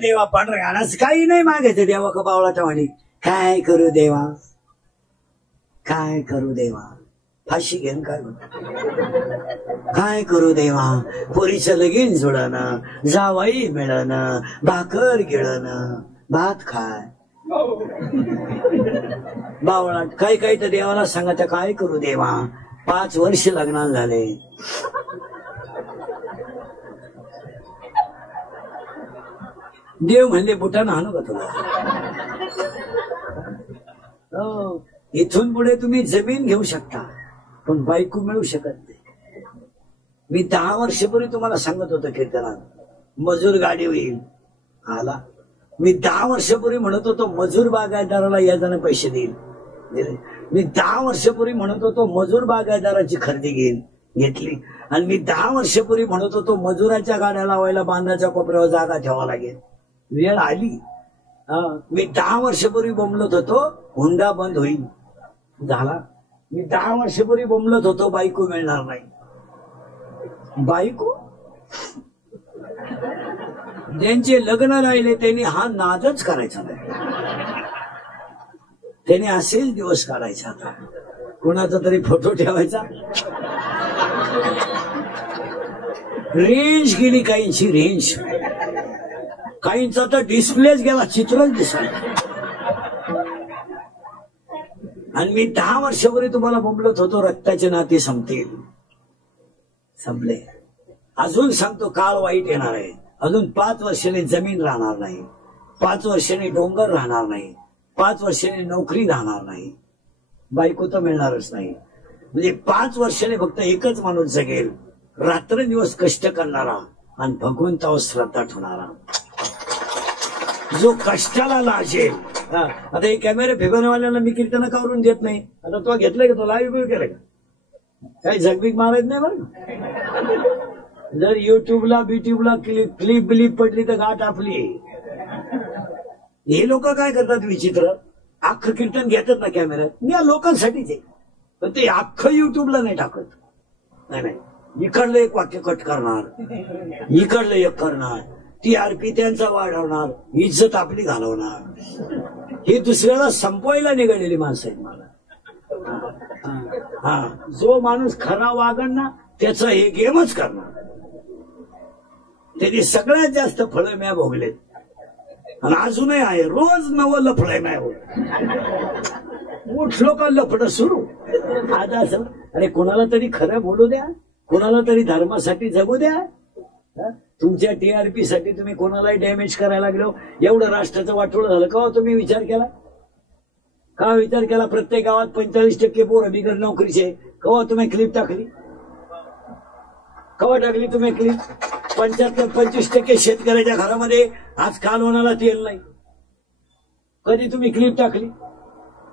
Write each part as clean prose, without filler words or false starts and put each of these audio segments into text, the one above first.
देवा पांढऱ्या गाण्यास काही नाही मागायचं देवा का बावळाच्या वाणी. काय करू देवा, काय करू देवा, फाशी घेऊन काय करू देवा, पोरीचं लगीन जुळणं, जावाई मिळणं, भाकर गिळणं, भात खाय. बावळाट काही काही तर देवाला सांगा काय करू देवा. 5 वर्ष लग्नाला झाले. देव म्हणले बुटानं आणू का तुला. इथून पुढे तुम्ही जमीन घेऊ शकता पण बायको मिळू शकत नाही. मी 10 वर्षापूर्वी तुम्हाला सांगत होतो कीर्तनात मजूर गाडी होईल आला. मी 10 वर्षापूर्वी म्हणत होतो मजूर बागायतदाराला याच्यानं पैसे देईल. मी 10 वर्षापूर्वी म्हणत होतो मजूर बागायतदाराची खरेदी घेईल, घेतली. आणि मी 10 वर्षापूर्वी म्हणत होतो मजुराच्या गाड्या लावायला बांधाच्या कोपऱ्यावर जागा ठेवावं लागेल. वेळ आली. मी 10 वर्षापूर्वी बोंबलत होतो हुंडा बंद होईल, झाला. मी 10 वर्षापूर्वी बोंबलत होतो बायको मिळणार नाही. बायको ज्यांचे लग्न राहिले त्यांनी हा नादच करायचा नाही. त्याने असेच दिवस काढायचा. आता कोणाचा तरी फोटो ठेवायचा. रेंज गेली काहींची, रेंज. काहींचा तर डिस्प्लेच गेला, चित्रच दिसलं. आणि मी 10 वर्षापूर्वी तुम्हाला बोंबलत होतो रक्ताचे नाते संपतील, संपले. अजून सांगतो काळ वाईट येणार आहे. अजून 5 वर्षांनी जमीन राहणार नाही, 5 वर्षांनी डोंगर राहणार नाही, 5 वर्षांनी नोकरी राहणार नाही, बायको तर मिळणारच नाही. म्हणजे 5 वर्षांनी फक्त एकच माणूस जगेल, रात्रंदिवस कष्ट करणारा आणि भगवंतावर श्रद्धा ठेवणारा, जो कष्टाला लाजेल. आता हे कॅमेरे फिरवण्यावाल्याला मी कीर्तन करून देत नाही. आता तो घेतलंय का, तो लाईव्ह केलं का, काही झगबीक मारायच नाही बरं. जर युट्यूबला बीट्यूबला क्लिप बिलीप पडली तर गाठ आपली. हे लोक काय करतात विचित्र, अख्खं कीर्तन घेतात ना कॅमेऱ्यात, या लोकांसाठीच आहे. पण ते अख्खं युट्यूबला नाही टाकत. नाही नाही, इकडलं एक वाक्य कट करणार, इकडलं एक करणार, TRP त्यांचा वाढवणार, इज्जत आपली घालवणार. ही दुसऱ्याला संपवायला निघालेली माणसं आहेत मला. जो माणूस खरा वागण ना त्याचं हे गेमच करणार. त्यांनी सगळ्यात जास्त फळं म्या भोगलेत आणि अजूनही आहे. रोज नवं लफडं म्या उठलो का लफडं सुरू. आज असं अरे कोणाला तरी खरं बोलू द्या, कोणाला तरी धर्मासाठी जगू द्या. तुमच्या TRP साठी तुम्ही कोणालाही डॅमेज करायला लागलो. एवढं राष्ट्राचं वाटोळं झालं का तुम्ही विचार केला का? विचार केला प्रत्येक गावात 45% पोरं बिगर नोकरीचे. कवा तुम्ही क्लिप टाकली, कवा टाकली तुम्ही क्लिप? 25% शेतकऱ्याच्या घरामध्ये आज कालवणाला तेल नाही. कधी तुम्ही क्लिप टाकली?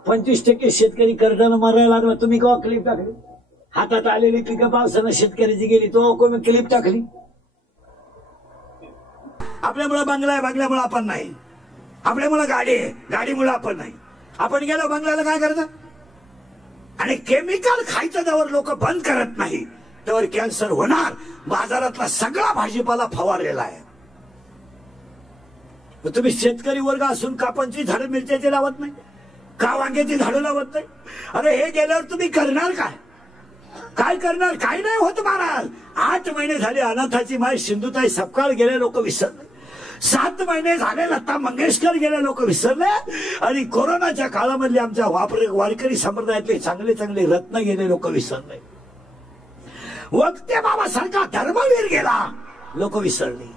25% शेतकरी कर्जानं मरायला लागला, तुम्ही कवा क्लिप टाकली? हातात आलेली पिकं पावसानं शेतकऱ्याची गेली, तो कोणी क्लिप टाकली? आपल्यामुळे बंगला आहे, बंगल्यामुळे आपण नाही. आपल्यामुळे गाडी आहे, गाडीमुळे आपण नाही. आपण गेलो बंगल्याला काय करतात? आणि केमिकल खायचं जवळ लोक बंद करत नाही त्यावर कॅन्सर होणार. बाजारातला सगळा भाजीपाला फवारलेला आहे. तुम्ही शेतकरी वर्ग असून कापांची झाडं मिरच्याची लावत नाही का, वांग्याची झाडं लावत नाही? अरे हे गेल्यावर तुम्ही करणार काय? काय करणार? काय नाही होत महाराज. 8 महिने झाले अनाथाची माय सिंधुताई सपकाळ गेले लोक विसरले. 7 महिने झाले लता मंगेशकर गेले लोक विसरले. आणि कोरोनाच्या काळामधले आमच्या वारकरी संप्रदायातले चांगले चांगले रत्न गेले लोक विसरले. वक्ते बाबा सारखा धर्मवीर गेला, लोक विसरली.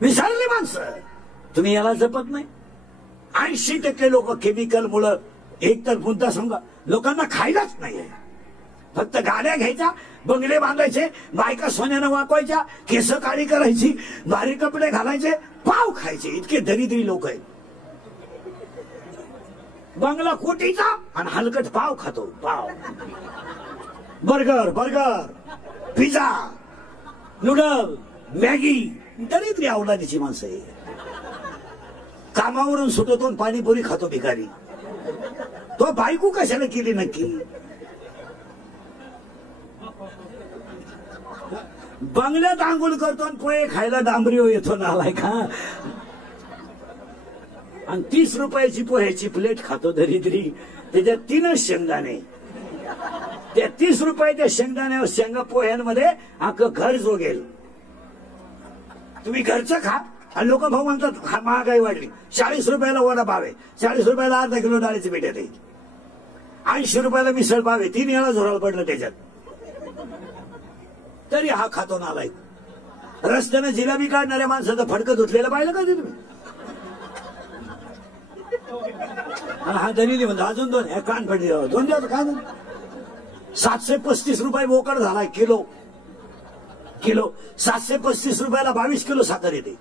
विसरली माणसं. तुम्ही याला जपत नाही. 80% लोक केमिकल मुळे एक तर कोणता सांगा लोकांना खायलाच नाहीये. फक्त गाड्या घ्यायच्या, बंगले बांधायचे, बायका सोन्यानं वाकवायच्या, केस काळी करायची, भारी कपडे घालायचे, पाव खायचे. इतके दरिद्री लोक आहेत. बंगला कोटीचा आणि हलकट पाव खातो. पाव, बर्गर, पिझ्झा, नूडल, मॅगी. दरिद्री अवलादीची माणसं आहे. कामावरून सुटतो पाणीपुरी खातो भिकारी. तो बायको कशाला केली नक्की? बंगल्यात आंघोळ करतो आणि पोहे खायला डांबरी येतो नालाय का. आणि 30 रुपयाची पोह्याची प्लेट खातो दरिद्री, त्याच्यात 3च शेंगदाणे. त्या 30 रुपयाच्या शेंगदाण्यावर शेंगा पोह्यांमध्ये अख्खं घर जोगेल. तुम्ही घरचं खा आणि लोक भाऊ म्हणतात महागाई वाढली. 40 रुपयाला वडापाव आहे, 40 रुपयाला अर्धा किलो डाळीचे पीठ येते, 80 रुपयाला मिसळ पाव आहे, 3 वेळा झोराळ पडलं त्याच्यात, तरी हा खातो नालायक. रस्त्यानं जिलाबी काढणाऱ्या माणसाचं फडकं धुतलेलं पाहिलं का तुम्ही? हा दलिली म्हणतो अजून 2 कान फडली 2 द्या का. 735 रुपये बोकड झालाय किलो. 735 रुपयाला 22 किलो साखर येते.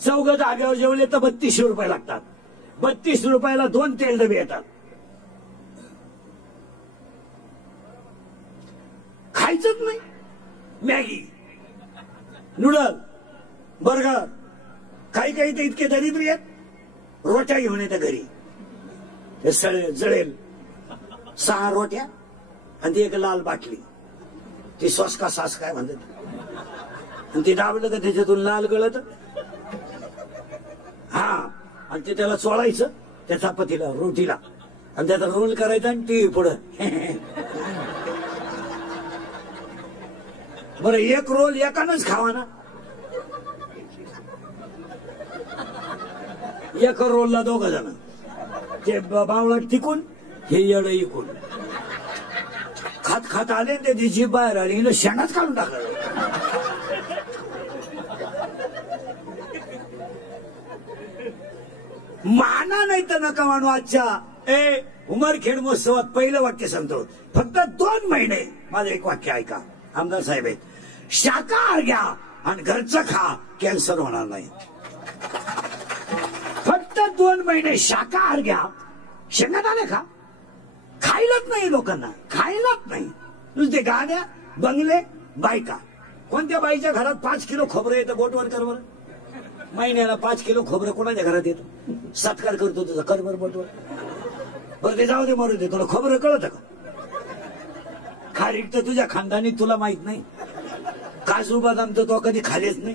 चौघ जागेवर जेवले तर 32 रुपये लागतात. 32 रुपयाला 2 तेल डबे येतात. खायचंच नाही. मॅगी, नूडल, बर्गर, काही काही तर इतके दरिद्री आहेत, रोट्या घेऊन येतात घरी. ते जळेल 6 रोट्या आणि ती एक लाल बाटली, ती सॉस का सास काय म्हणतात, आणि ती दाबलं का त्याच्यातून लाल गळत. हा, आणि ते त्याला चोळायचं त्या चपातीला रोटीला, आणि त्याचा रोल करायचा आणि टीव्ही पुढं. बरं, एक रोल एकानंच खावा ना. एक रोलला 2 जण, ते बावळट टिकून हे येड इकून. खात खात आले ते दिशी बाहेर आली, हिला शेणाच काढून टाकलं. माना नाही तर नका मानू. आजच्या उमरखेड महोत्सवात पहिलं वाक्य सांगतो. फक्त 2 महिने माझं एक वाक्य ऐका. आमदार साहेब आहेत, शाकाहार घ्या आणि घरचं खा, कॅन्सर होणार नाही. फक्त 2 महिने शाकाहार घ्या, शेंगदाणे खा. खायलाच नाही लोकांना, खायलाच नाही. नुसते गाड्या, बंगले, बायका. कोणत्या बाईच्या घरात 5 किलो खोबरं येतं बोटवर कर बरं. महिन्याला 5 किलो खोबरं कोणाच्या घरात येतं? सत्कार करतो तुझा, कर बरं बोटवर. बरं ते जाऊ दे, मरू दे. तुला खोबरं कळतं का? खारीक तर तुझ्या खानदानी तुला माहित नाही. काजू बदाम तर तो कधी खालेच नाही.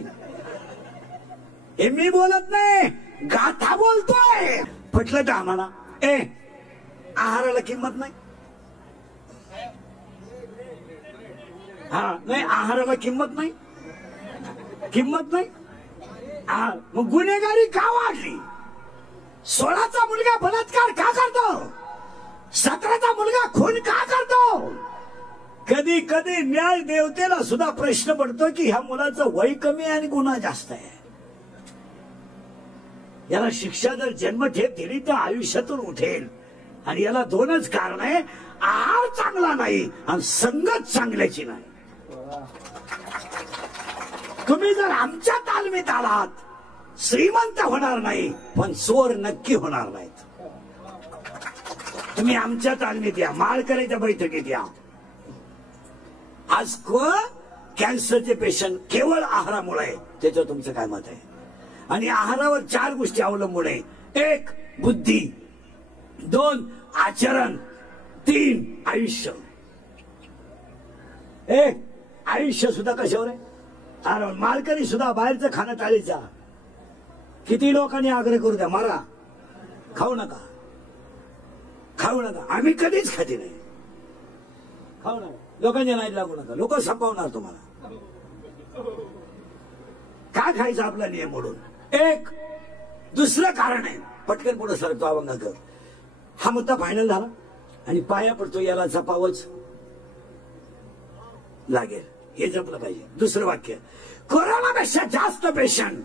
हे मी बोलत नाही, गाथा बोलतोय. पटलं का आम्हाला? आहाराला किंमत नाही. हा नाही, आहाराला किंमत नाही, किंमत नाही. मग गुन्हेगारी का वाढली? 16चा मुलगा बलात्कार का करतो? 17चा मुलगा खून का करतो? कधी कधी न्याय देवतेला सुद्धा प्रश्न पडतो की ह्या मुलाचं वय कमी आणि गुन्हा जास्त आहे. याला शिक्षा जर जन्मठेप दिली तर आयुष्यातून उठेल. आणि याला 2च कारण आहे, आहार चांगला नाही आणि संगत चांगल्याची नाही. तुम्ही जर आमच्या तालमीत आलात, श्रीमंत होणार नाही पण चोर नक्की होणार नाहीत. तुम्ही आमच्या तालमीत या, माळकऱ्याच्या बैठकीत या. आज कॅन्सरचे पेशंट केवळ आहारामुळे. त्याच्यावर तुमचं काय मत आहे? आणि आहारावर 4 गोष्टी अवलंबून आहे. 1 बुद्धी, 2 आचरण, 3 आयुष्य. आयुष्य सुद्धा कशावर आहे? अरे मालकरी सुद्धा बाहेरचं खाणं टाळीचा. किती लोकांनी आग्रह करू द्या, मारा, खाऊ नका, खाऊ नका. आम्ही कधीच खाती नाही. खाऊ नका, लोकांच्या नादी लागू नका, लोक संपवणार तुम्हाला. काय खायचं आपला नियम मोडून. 1 दुसरं कारण आहे, पटकन पुढे सरकतो अभंगाकर. हा मुद्दा फायनल झाला आणि पाया पडतो, याला जपावच लागेल, हे जपलं पाहिजे. दुसरं वाक्य, कोरोनापेक्षा जास्त पेशंट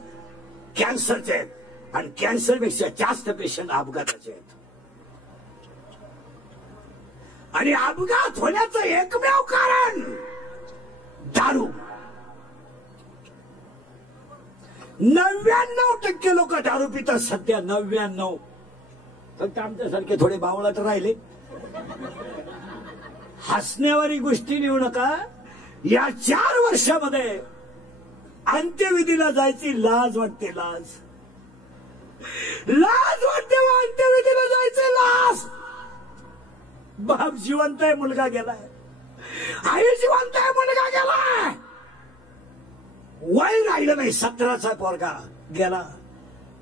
कॅन्सरचे आहेत आणि कॅन्सरपेक्षा जास्त पेशंट अपघाताचे आहेत. आणि अपघात होण्याचं एकमेव कारण दारू. 99% लोक दारू पितात सध्या. 99. फक्त आमच्यासारखे थोडे बावळाट राहिले. हसण्यावारी गोष्टी नेऊ नका. या 4 वर्षामध्ये अंत्यविधीला जायची लाज वाटते. लाज वाटते. अंत्यविधीला जायचे लाज. बाप जिवंत आहे, मुलगा गेलाय. आई जिवंत आहे, मुलगा गेलाय. वय राहिलं नाही. 17चा पोरगा गेला,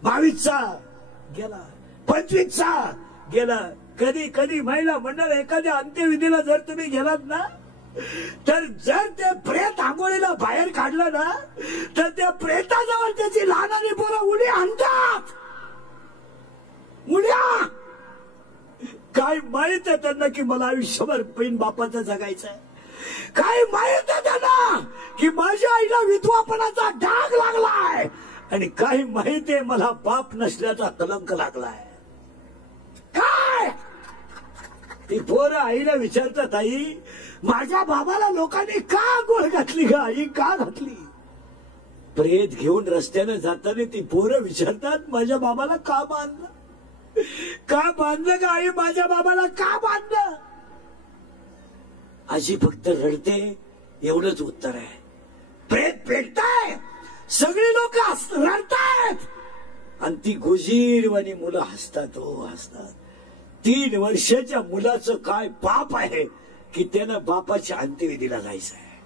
22चा गेला, 25चा गेला. कधी कधी महिला मंडळ एखाद्या अंत्यविधीला जर तुम्ही गेलात ना, तर जर ते प्रेत आंघोळीला बाहेर काढलं ना, तर त्या प्रेताजवळ त्याची लहानाची पोरं उडी आणतात. उड्या काय माहित आहे त्यांना की मला आयुष्यभर बहीण बापाचं जगायचंय. काय माहित आहे त्यांना की माझ्या आईला विधवापणाचा डाग लागलाय. आणि काही माहित आहे मला बाप नसल्याचा कलंक लागलाय. काय ती पोरं आईला विचारतात, आई माझ्या बाबाला लोकांनी का गोळ घातली ग आई, का घातली. प्रेत घेऊन रस्त्याने जाताना ती पोरं विचारतात, माझ्या बाबाला का बांधलं, का बांधलं का आई, माझ्या बाबाला का बांधलं. अशी फक्त रडते, एवढंच उत्तर आहे. प्रेत पेटताय, सगळी लोक रडतायत आणि ती गुजीरवाणी मुलं हसतात. हो हसतात. 3 वर्षाच्या मुलाचं काय पाप आहे की त्यानं बापाच्या अंत्यविधीला जायचं आहे.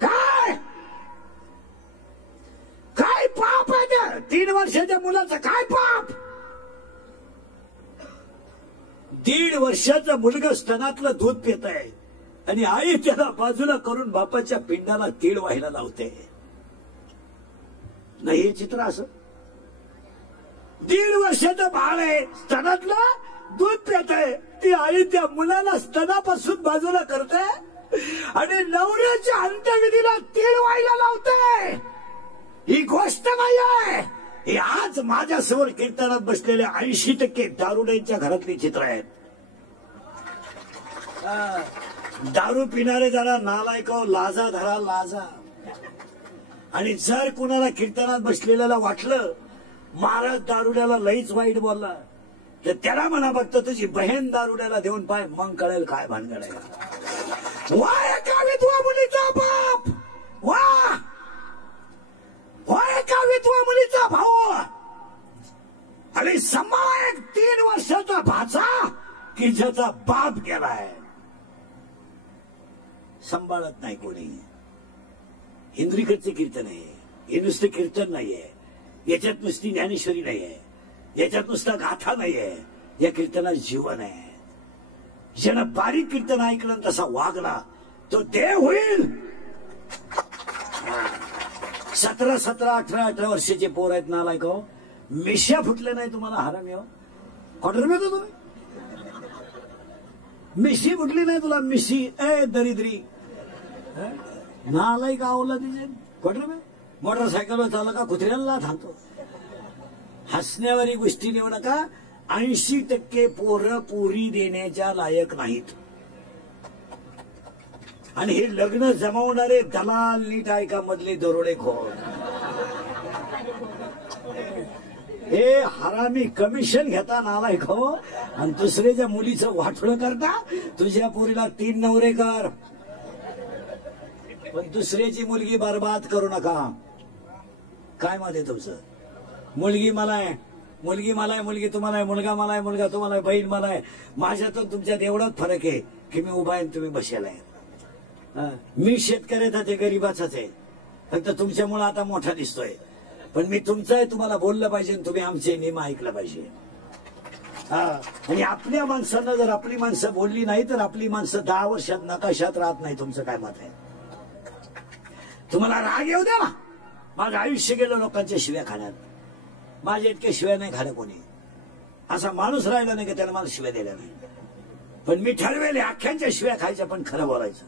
काय काय पाप आहे त्या 3 वर्षाच्या मुलाचं, काय पाप. 1.5 वर्षाचा मुलगा स्तनातलं दूध पित आहे आणि आई त्याला बाजूला करून बापाच्या पिंडाला तीळ व्हायला लावते. नाही हे चित्र असं. 1.5 वर्षाचं बाळ आहे, स्तनातलं दूध पित आहे, ती आई त्या मुलाला स्तनापासून बाजूला करते आणि नवऱ्याच्या अंत्यविधीला तीळ व्हायला लावते. ही गोष्ट नाही आहे. हे आज माझ्यासमोर कीर्तनात बसलेले 80% दारुड्यांच्या घरातली चित्र आहेत. दारू पिणारे जरा नालायक, लाजा धरा लाजा. आणि जर कुणाला कीर्तनात बसलेल्याला वाटलं महाराज दारुड्याला लईच वाईट बोलला, तर त्याला म्हणा फक्त तुझी बहीण दारुड्याला देऊन पाय, मग कळेल काय भानगड आहे. वा एका विधवा मुलीचा बाप, वा एका विधवा मुलीचा भाऊ आणि समा एक 3 वर्षाचा भाचा की ज्याचा बाप गेलाय. सांभाळत नाही कोणी. इंद्रिकडचे कीर्तन आहे, हे नुसतं कीर्तन नाहीये, याच्यात नुसती ज्ञानेश्वरी नाहीये, याच्यात नुसता गाथा नाहीये, या कीर्तनात जीवन आहे. ज्यानं बारीक कीर्तन ऐकलं तसा वागला तो देव होईल. 17, 18 वर्षाचे पोर आहेत नालायक. मिश्या फुटले नाही तुम्हाला हरामी. हो क्वार्टर मिळतो तुम्ही, मिशी फुटली नाही तुला, मिशी ए दरिद्री नालायक आवला तिचे क्वार्टर में. मोटरसायकलवर चालला का कुत्र्याला थांबतो. हसण्यावारी गोष्टी नेऊ नका. 80% पोरं पोरी देण्याच्या लायक नाहीत. आणि हे लग्न जमवणारे दलाल नीट ऐका, मधले दरोडेखोर, हे हरामी कमिशन घेता नालायक. हो आणि दुसऱ्याच्या मुलीचं वाटोळं करता. तुझ्या पोरीला 3 नवरे कर, पण दुसऱ्याची मुलगी बर्बाद करू नका. काय मत आहे तुमचं. मुलगी मला आहे, मुलगी मला आहे, मुलगी तुम्हाला आहे, मुलगा मला आहे, मुलगा तुम्हाला आहे, बहीण मला आहे. माझ्यातून तुमच्यात एवढाच फरक आहे की मी उभा आहे तुम्ही बसेला आहे. मी शेतकऱ्याचा ते गरीबाचाच आहे, फक्त तुमच्यामुळे आता मोठा दिसतोय. पण मी तुमचा आहे, तुम्हाला बोललं पाहिजे, तुम्ही आमचे नियम ऐकलं पाहिजे. आणि आपल्या माणसांना जर आपली माणसं बोलली नाही तर आपली माणसं 10 वर्षात नकाशात राहत नाही. तुमचं काय मत आहे. तुम्हाला राग येऊ द्या ना. माझं आयुष्य गेलं लोकांच्या शिव्या खाण्यात. माझ्या इतक्या शिव्या नाही खाल्या कोणी. असा माणूस राहिला नाही की त्याला मला शिव्या दिल्या नाही. पण मी ठरवेल अख्ख्यांच्या शिव्या खायच्या, पण खरं बोलायचं.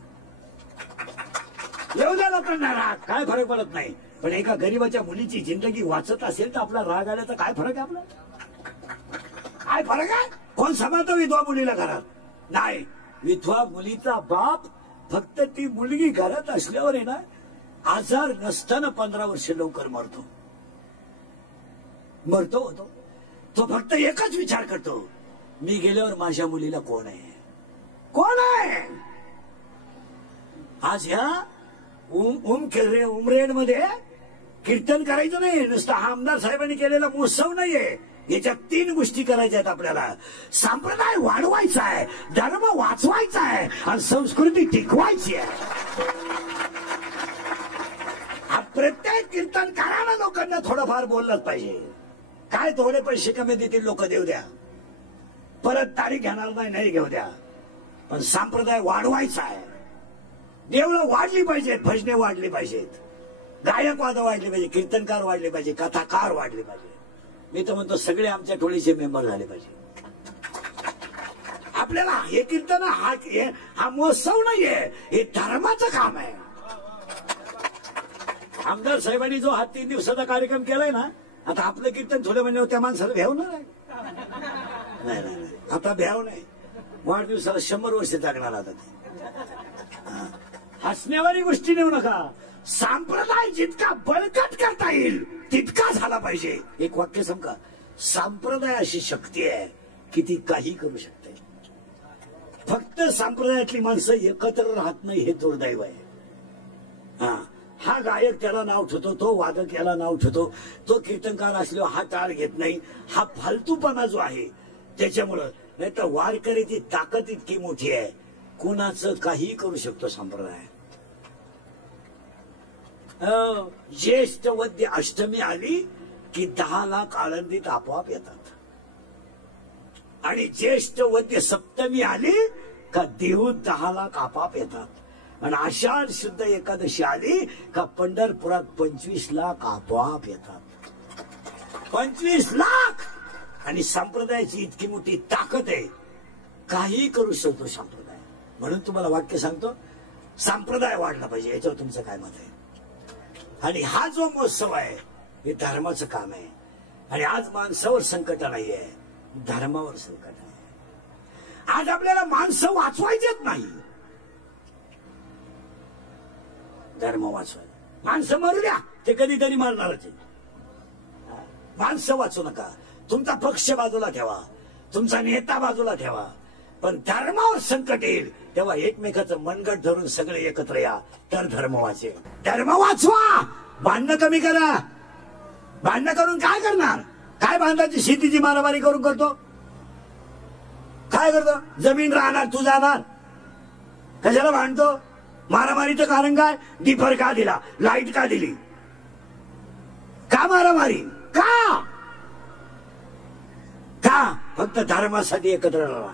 येऊ द्या लोकांना राग, काय फरक पडत नाही. पण एका गरीबाच्या मुलीची जिंदगी वाचत असेल तर आपला राग आल्याचा काय फरक आहे. आपला काय फरक आहे. कोण सांभाळतो विधवा मुलीला घरात. नाही, विधवा मुलीचा बाप फक्त ती मुलगी घरात असल्यावर आहे ना, आजार नसताना 15 वर्ष लवकर मरतो होतो. तो फक्त एकच विचार करतो, मी गेल्यावर माझ्या मुलीला कोण आहे, कोण आहे. आज ह्या उमरेड मध्ये कीर्तन करायचं नाही, नुसतं आमदार साहेबांनी केलेला महोत्सव नाहीये. याच्यात 3 गोष्टी करायच्या आहेत आपल्याला. संप्रदाय वाढवायचा आहे, धर्म वाचवायचा आहे आणि संस्कृती टिकवायची आहे. प्रत्येक कीर्तनकारानं लोकांना थोडंफार बोललंच पाहिजे. काय थोडे पैसे कमी देतील लोक देऊ द्या, परत तारीख घेणार नाही घेऊ द्या, पण संप्रदाय वाढवायचा आहे. देवळं वाढली पाहिजेत, भजने वाढली पाहिजेत, गायकवाद वाढले पाहिजे, कीर्तनकार वाढले पाहिजे, कथाकार वाढले पाहिजे. मी तर म्हणतो सगळे आमच्या टोळीचे मेंबर झाले पाहिजे. आपल्याला हे कीर्तन हा महोत्सव नाहीये, हे धर्माचं काम आहे. आमदार साहेबांनी जो हा 3 दिवसाचा कार्यक्रम केलाय ना, आता आपलं कीर्तन थोडे म्हणल्यावर त्या माणसाला भ्यावणार आहे. नाही आता भ्याव नाही. वाढदिवसाला 100 वर्ष लागणार. आता ते हसण्यावारी गोष्टी नेऊ नका. संप्रदाय जितका बळकट करता येईल तितका झाला पाहिजे. एक वाक्य समका, संप्रदाय अशी शक्ती आहे की ती काही करू शकते. फक्त संप्रदायातली माणसं एकत्र राहत नाही, हे दुर्दैव आहे. हा गायक त्याला नाव ठेवतो, तो वादक याला नाव ठेवतो, तो कीर्तनकार असल्यावर हा टाळ घेत नाही. हा फालतूपणा जो आहे त्याच्यामुळं. नाही तर वारकरीची ताकद इतकी मोठी आहे, कुणाचं काही करू शकतो संप्रदाय. ज्येष्ठ वद्य अष्टमी आली की 10 लाख आळंदीत आपोआप येतात, आणि ज्येष्ठ वद्य सप्तमी आली का देहूत 10 लाख आपोआप येतात, आणि आषाढ शुद्ध एकादशी आली का पंढरपुरात 25 लाख आपोआप येतात. 25 लाख. आणि संप्रदायाची इतकी मोठी ताकद आहे, काही करू शकतो संप्रदाय. म्हणून तुम्हाला वाक्य सांगतो, संप्रदाय वाढला पाहिजे. याच्यावर तुमचं काय मत आहे? आणि हा जो महोत्सव आहे हे धर्माचं काम आहे. आणि आज माणसावर संकट नाहीये, धर्मावर संकट आहे. आज आपल्याला माणसं वाचवायचेच नाही, धर्म वाचवाय. माणसं मारू द्या, ते कधीतरी मारणारच आहे. माणसं वाचू नका. तुमचा पक्ष बाजूला ठेवा, तुमचा नेता बाजूला ठेवा, पण धर्मावर संकट येईल तेव्हा एकमेकाचं मनगट धरून सगळे एकत्र या, तर धर्म वाचेल. धर्म वाचवा. भांडणं कमी करा. भांडणं करून काय करणार? काय बांधाची शेतीची मारामारी करून करतो? काय करतो? जमीन राहणार, तू जाणार. कशाला भांडतो? मारामारीचं कारण काय? दीपर का दिला, लाईट का दिली, का मारामारी? का? फक्त धर्मासाठी एकत्र राहा.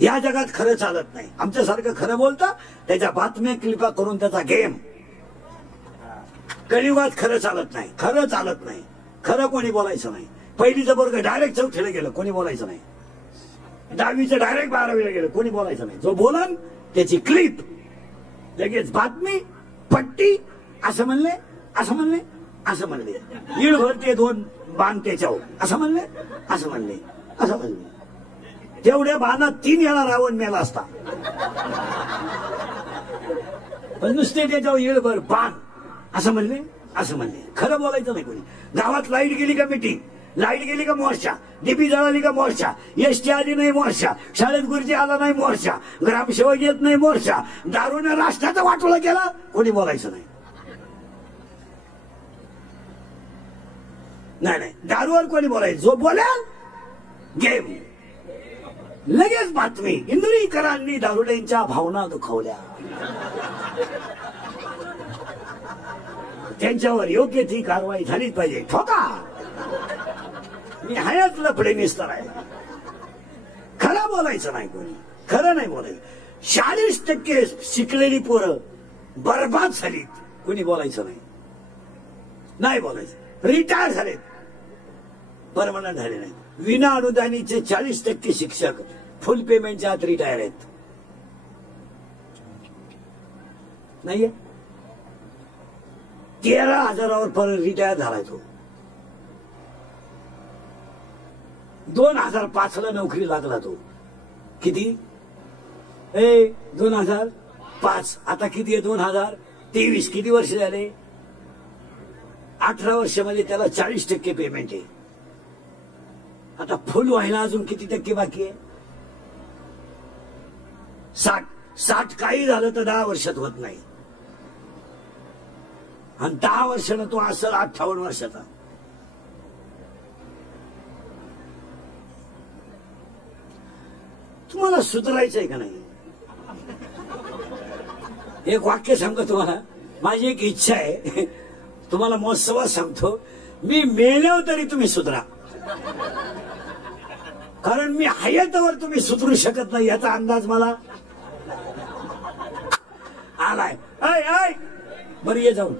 या जगात खरं चालत नाही. आमच्यासारखं खरं बोलतं, त्याच्या बातम्या क्लिपा करून त्याचा गेम. कलियुगात खरं चालत नाही, खरं चालत नाही. खरं कोणी बोलायचं नाही. पहिलीचं वर्ग डायरेक्ट 4थीला गेलं, कोणी बोलायचं नाही. 10वीचं डायरेक्ट 12वीला गेलं, कोणी बोलायचं नाही. जो बोलन त्याची क्लिप, लगेच बातमी, पट्टी. असं म्हणले, असं म्हणले, असं म्हणले, ईड भरते 2 बाण त्याच्यावर, असं म्हणले, असं म्हणले, असं म्हणले. तेवढ्या बाणात 3 वेळा रावण मेला असता. पण नुसते त्याच्यावर ईडभर बाण, असं म्हणले, असं म्हणले. खरं बोलायचं नाही कोणी. गावात लाईट गेली का मीटिंग, लाईट गेली का मोर्चा, डीपी जळाली का मोर्चा, एसटी आली नाही मोर्चा, शाळेत गुरुजी आला नाही मोर्चा, ग्रामसेवक येत नाही मोर्चा, दारूने राष्ट्राचं वाटोळं केलं, कोणी बोलायचं नाही. नाही, दारूवर कोणी बोलायचं. जो बोलेल गेम, लगेच बातमी. इंदुरीकरांनी दारुड्यांच्या भावना दुखावल्या, त्यांच्यावर योग्य ती कारवाई झालीच पाहिजे. ठोका. मी हायच लफडे निस्तर आहे. खरं बोलायचं नाही कोणी, खरं नाही बोलायचं. 40% शिकलेली पोरं बरबाद झालीत, कोणी बोलायचं नाही. नाही बोलायचं. रिटायर झालेत, परमनंट झाले नाही. विना अनुदानीचे 40% शिक्षक फुल पेमेंटच्या आत रिटायर आहेत. नाहीये. 13,000वर परत रिटायर झालाय तो. 2005ला नोकरी लागला तो. किती? 2005. आता किती आहे? 2023. किती वर्ष झाले? 18 वर्षामध्ये त्याला 40% पेमेंट आहे. आता फुल व्हायला अजून किती टक्के बाकी आहे? 60. काही झालं तर 10 वर्षात होत नाही, आणि 10 वर्षानं तो असेल 58 वर्षाचा. तुम्हाला सुधारायचंय का नाही? एक वाक्य सांगतो तुम्हाला. माझी एक इच्छा आहे, तुम्हाला महोत्सवात सांगतो, मी मेल्यावर तरी तुम्ही सुधरा, कारण मी हयातवर तुम्ही सुधरू शकत नाही याचा अंदाज मला आलाय. ऐ ऐ बरं ये जाऊन,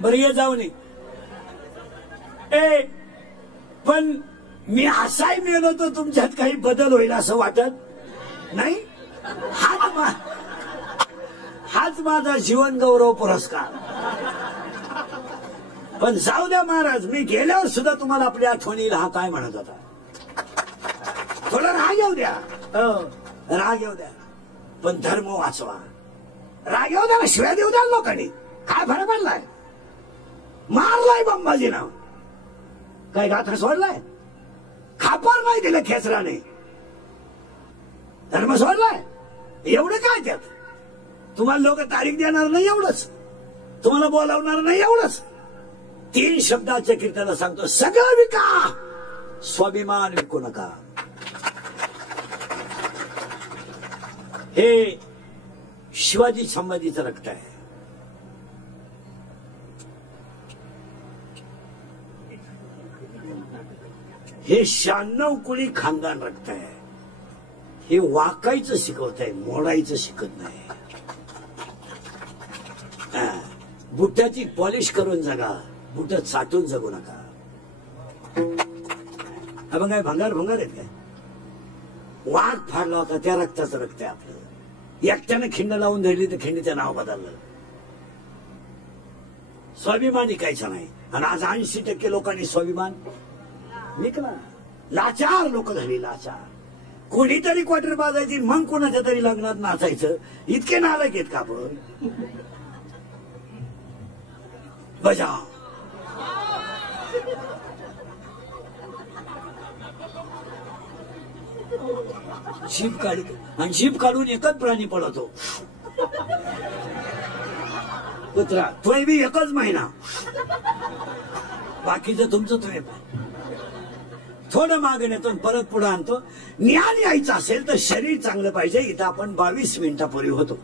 बरं ये जाऊन ए, पण मी असाही मेलो तर तुमच्यात काही बदल होईल असं वाटत नाही. हाच माझा जीवन गौरव पुरस्कार. पण जाऊ द्या महाराज, मी गेल्यावर सुद्धा तुम्हाला आपली आठवण येईल. हा काय म्हणत होता, थोडा राग येऊ द्या, राग येऊ द्या, पण धर्म वाचवा. राग येऊ द्या ना, शिव्या देऊ द्या लोकांनी, काय फरक पडलाय. मारलाय बंबाजीनं, काय गाथा सोडलाय, खापर नाही दिलं खेचराने, धर्म सोडलाय. एवढं काय त्यात, तुम्हाला लोक तारीख देणार नाही एवढंच, तुम्हाला बोलावणार नाही एवढंच. 3 शब्दाच्या कीर्तनाला सांगतो, सगळं विका, स्वाभिमान विकू नका. हे शिवाजी संभाजीचं रक्त आहे. हे 96 कुळी खानदान रक्त आहे. हे वाकायचं शिकवत आहे, मोडायचं शिकत नाही. बुटाची पॉलिश करून जगा, बुट साठून जगू नका. आपण काय भंगार भंगार आहेत काय, वाघ फाडला होता त्या रक्ताचं रक्त आहे आपलं. एकट्यानं खिंड लावून धरली तर खिंडीचं नाव बदललं. स्वाभिमान विकायचं नाही. आणि आज 80% लोकांनी स्वाभिमान विकला. लाचार लोक झाली, लाचार. कोणीतरी क्वार्टर बाजायची, मग कोणाच्या तरी लग्नात नाचायचं. इतके नालायक आहेत का आपण. बजाव जीभ काढ, आणि जीभ काढून एकच प्राणी पडतो, कुत्रा. तोही बी एकच महिना, बाकीचं तुमचं तुम्ही थोडं मागे नेतो परत पुढे आणतो. ज्ञान यायचं असेल तर शरीर चांगलं पाहिजे. इथं आपण 22 मिनिटापूर्वी होतो,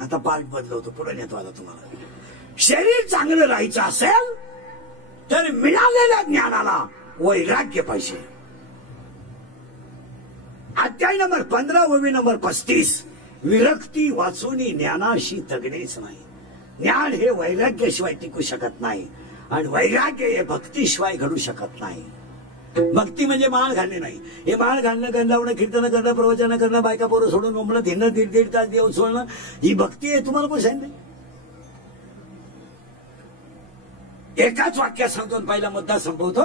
आता पार्ट बदलवतो, पुढे नेतो आता तुम्हाला. शरीर चांगलं राहायचं असेल तर मिळालेल्या ज्ञानाला वैराग्य पाहिजे. अध्याय नंबर 15 ओवी नंबर 35, विरक्ती वाचून ज्ञानाशी तगणेच नाही. ज्ञान हे वैराग्याशिवाय टिकू शकत नाही, आणि वैराग्य हे भक्तीशिवाय घडू शकत नाही. भक्ती म्हणजे माळ घालणे नाही. हे माळ घालणं, गण लावणं, कीर्तन करणं, प्रवचन करणं, बायका पोरं सोडून मुंबईत हिंडणं, 1.5 तास देव सोडणं, ही भक्ती आहे. तुम्हाला कोण सांगितलं. एकाच वाक्यात सांगतो, पहिला मुद्दा संपवतो.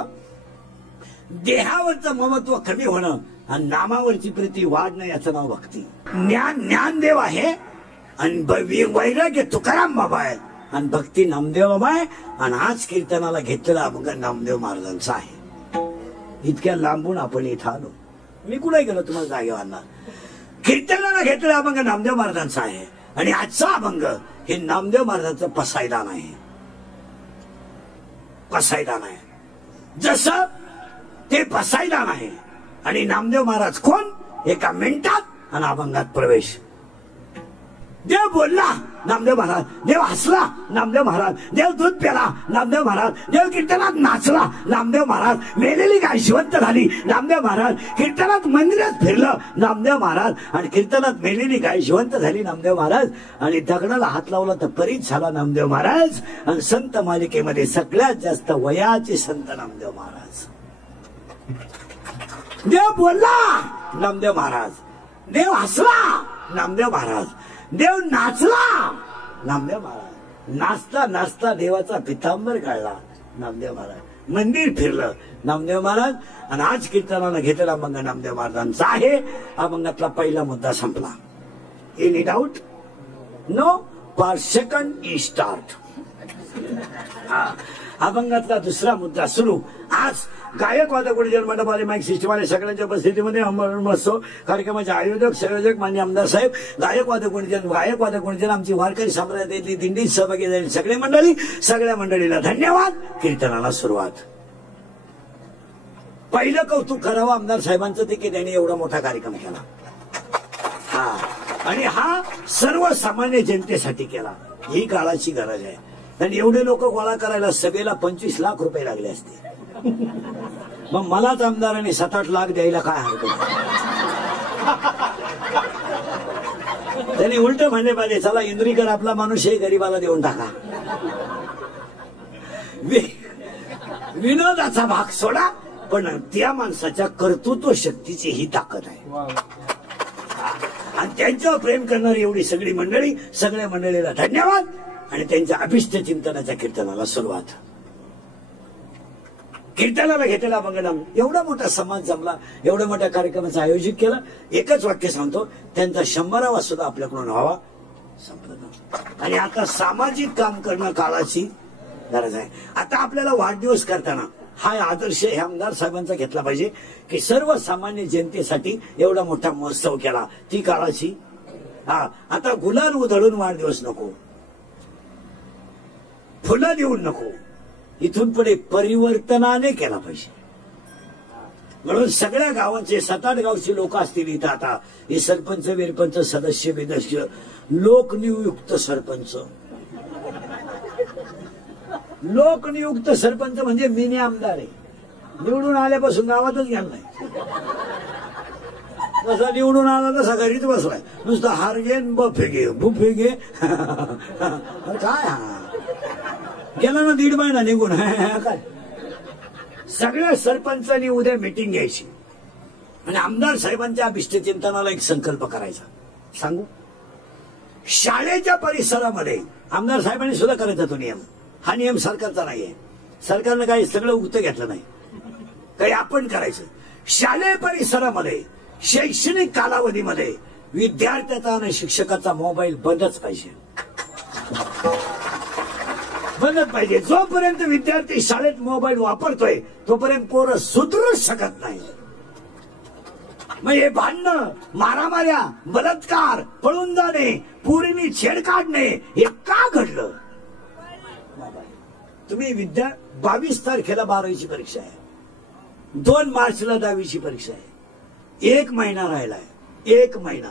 देहावरचं ममत्व कमी होणं आणि नामावरची प्रीती वाढणं याचं नाव भक्ती. ज्ञानदेव आहे, आणि वैराग्य तुकाराम बाबा आहे, आणि भक्ती नामदेव बाबा आहे. आणि आज कीर्तनाला घेतलेला अभंग नामदेव महाराजांचा आहे. इतक्या लांबून आपण इथं आलो, मी कुठे गेलो तुम्हाला जागेवर आणणार. कीर्तनाला घेतलेला अभंग नामदेव महाराजांचा आहे, आणि आजचा अभंग हे नामदेव महाराजांचं पसायदान आहे. पसायदान आहे, जसं ते पसायदान आहे. आणि नामदेव महाराज कोण, एका मिनिटात आणि अभंगात प्रवेश. देव बोलला, नामदेव महाराज. देव हसला, नामदेव महाराज. देव दूध प्याला, नामदेव महाराज. देव कीर्तनात नाचला, नामदेव महाराज. मेलेली गाय जिवंत झाली, नामदेव महाराज. कीर्तनात मंदिरात फिरलं, नामदेव महाराज. आणि कीर्तनात मेलेली गाय जिवंत झाली, नामदेव महाराज. आणि दगडाला हात लावला तर परीत झाला, नामदेव महाराज. आणि संत मालिकेमध्ये सगळ्यात जास्त वयाचे संत नामदेव महाराज. देव बोलला, नामदेव महाराज. देव हसला, नामदेव महाराज. देव नाचला, नामदेव महाराज. नाचता नाचता देवाचा पितांबर काढला, नामदेव महाराज. मंदिर फिरलं, नामदेव महाराज. आणि आज कीर्तनाला घेतलेला अभंग नामदेव महाराजांचा आहे. अभंगातला पहिला मुद्दा संपला. Any doubt? No. For second E start. अभंगातला दुसरा मुद्दा सुरू. आज गायक वादक गुरुजन मंडपाले माईक सिस्टमवाले सगळ्यांच्या उपस्थितीमध्ये महोत्सव कार्यक्रमाचे आयोजक संयोजक मान्य आमदार साहेब, गायक वादक गुरुजन आमची वारकरी संप्रदायातली दिंडीत सहभागी झालेली सगळे मंडळी, सगळ्या मंडळीला धन्यवाद. कीर्तनाला सुरुवात. पहिलं कौतुक करावं आमदार साहेबांचं ते की त्यांनी एवढा मोठा कार्यक्रम केला. आणि हा सर्वसामान्य जनतेसाठी केला. ही काळाची गरज आहे. आणि एवढे लोक गोळा करायला सभेला 25 लाख रुपये लागले असते. मग मलाच आमदारांनी 7-8 लाख द्यायला काय हरकत. त्यांनी उलट म्हणले पाहिजे, चला इंद्रीकर आपला माणूस हे गरीबाला देऊन टाका. विनोदाचा भाग सोडा, पण त्या माणसाच्या कर्तृत्व शक्तीची ही ताकद आहे. आणि त्यांच्यावर प्रेम करणारी एवढी सगळी मंडळी, सगळ्या मंडळीला धन्यवाद. आणि त्यांच्या अभिष्ट चिंतनाच्या कीर्तनाला सुरुवात. कीर्तनाला घेतलेला मंगलम. एवढा मोठा समाज जमला, एवढ्या मोठ्या कार्यक्रमाचं आयोजित केलं. एकच वाक्य सांगतो, त्यांचा 100वा सुद्धा आपल्याकडून व्हावा. संपलं. आणि आता सामाजिक काम करणं काळाची गरज आहे. आता आपल्याला वाढदिवस करताना हा आदर्श हे आमदार साहेबांचा घेतला पाहिजे की सर्वसामान्य जनतेसाठी एवढा मोठा महोत्सव केला. ती काळाची. आता गुलाल उधळून वाढदिवस नको, फुलं देऊन नको. इथून पुढे परिवर्तनाने केला पाहिजे. म्हणून सगळ्या गावांचे 7-8 गावचे लोक असतील इथं. आता हे सरपंच विरपंच सदस्य विदस्य लोकनियुक्त सरपंच, लोकनियुक्त सरपंच म्हणजे मिनी आमदार आहे. निवडून आल्यापासून गावातच गेला नाही. जसा निवडून आला तसा घरीच बसलाय. नुसतं हार घे बफे घे बुफे घे. काय गेला ना 1.5 महिना निघून. काय सगळ्या सरपंचांनी उद्या मीटिंग घ्यायची आणि आमदार साहेबांच्या अभिष्ट चिंतनाला एक संकल्प करायचा. सांगू, शाळेच्या परिसरामध्ये आमदार साहेबांनी सुद्धा करायचा तो नियम. हा नियम सरकारचा नाहीये. सरकारनं काही सगळं उगतं घेतलं नाही, काही आपण करायचं. शालेय परिसरामध्ये शैक्षणिक कालावधीमध्ये विद्यार्थ्याचा आणि शिक्षकाचा मोबाईल बंदच पाहिजे. बंदच पाहिजे. जोपर्यंत विद्यार्थी शाळेत मोबाईल वापरतोय तोपर्यंत पोरं सुधरूच शकत नाही. मग हे भांडणं, मारामाऱ्या, बलात्कार, पळून जाणे, पोरींनी छेड काढणे हे का घडलं? तुम्ही 22 तारखेला 12वीची परीक्षा आहे, 2 मार्चला 10वीची परीक्षा आहे. 1 महिना राहिलाय. 1 महिना.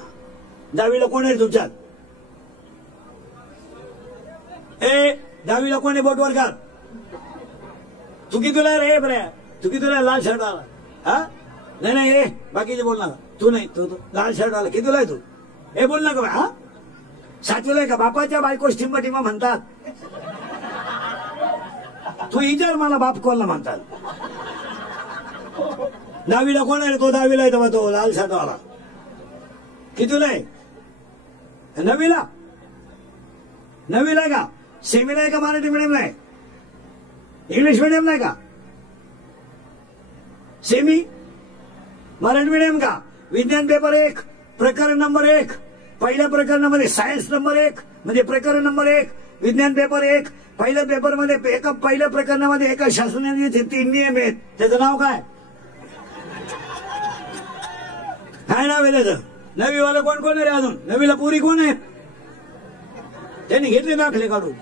10वीला कोण आहे तुमच्यात? 10वीला कोण आहे बोट वर कर. तू कितीला रे बऱ्या? तू कितीला? लाल शर्ट आला. हा नाही नाही हे बाकीचे बोल ना. तू नाही, तू लाल शर्ट आला. कितीला आहे तू? हे बोल ना का. हा 7वीला आहे का? बापाच्या बायकोस टिंबटिंबा म्हणतात. तू विचार मला बाप कोणला म्हणतात. 10वीला कोण आहे? तो 10वीला आहे तेव्हा तो लाल शर्ट आला. कितीला आहे? 9वीला. 9वीला आहे का? सेमीला आहे का? मराठी मीडियमला आहे? इंग्लिश मीडियमला आहे का? सेमी मराठी मीडियम का? विज्ञान पेपर 1 प्रकरण नंबर 1 पहिल्या प्रकरणामध्ये सायन्स नंबर 1 म्हणजे प्रकरण नंबर 1 विज्ञान पेपर 1 पहिल्या पेपरमध्ये पहिल्या प्रकरणामध्ये एका शासनाने 3 नियम आहेत. त्याचं नाव काय? काय नाव आहे त्याचं? 9वीवाला कोण कोण आहे रे अजून? 9वीला पुरी कोण आहेत? त्यांनी घेतले दाखले काढून.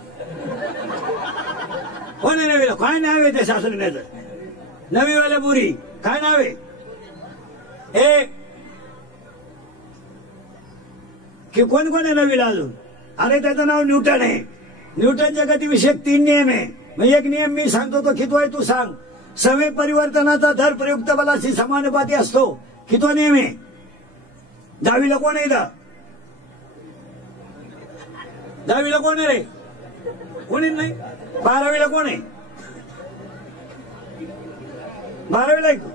कोण आहे 9वीला? काय नाव आहे त्या शासनाचं? 9वीवाल्या पुरी काय नाव आहे? हे की कोण कोण आहे 9वीला अजून? अरे त्याचं नाव न्यूटन आहे. न्यूटनच्या गतीविषयक 3 नियम आहे. मग एक नियम मी सांगतो तो कितवा आहे तू सांग. समय परिवर्तनाचा दर प्रयुक्त बलाशी समानुपाती असतो. कितवा नियम आहे? 10वीला कोण आहे इथं? 10वीला कोण आहे रे? कोणी नाही. 12वीला कोण आहे? 12वीला आहे का?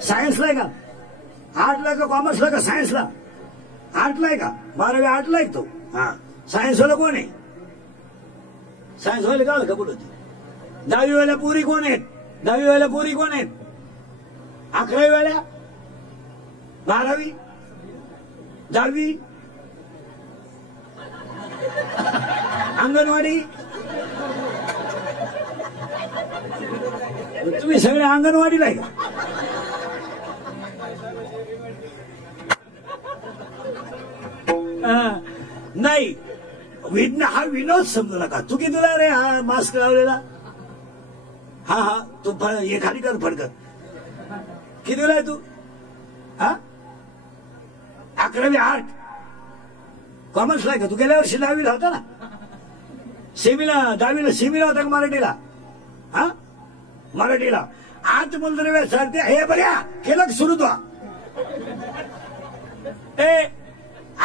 सायन्सला आहे का? आर्टला का? कॉमर्सला का? सायन्सला? आर्टला आहे का? 12वी आर्टला आहे तो. हा सायन्सवाला कोण आहे? सायन्सवाले का बोलत? 10वीवाल्या पुरी कोण आहेत? 10वीवाल्या पुरी कोण आहेत? 11वीवाल्या? 12वी? 10वी? अंगणवाडी? तुम्ही सगळे अंगणवाडीला आहे का? नाही. हा विनोद समजू नका. तू कितीला रे? हा मास्क लावलेला. हा तू हे खाली कर फडकत. कितीला आहे तू? हा 11वी आर्ट कॉमर्सला आहे का तू? गेल्या वर्षी 10वीला होता ना? सेमीला 10वीला सेमीला होता का मराठीला? हा मराठीला आठ मूलद्रव्य सारते हे बऱ्या केलं सुरू तो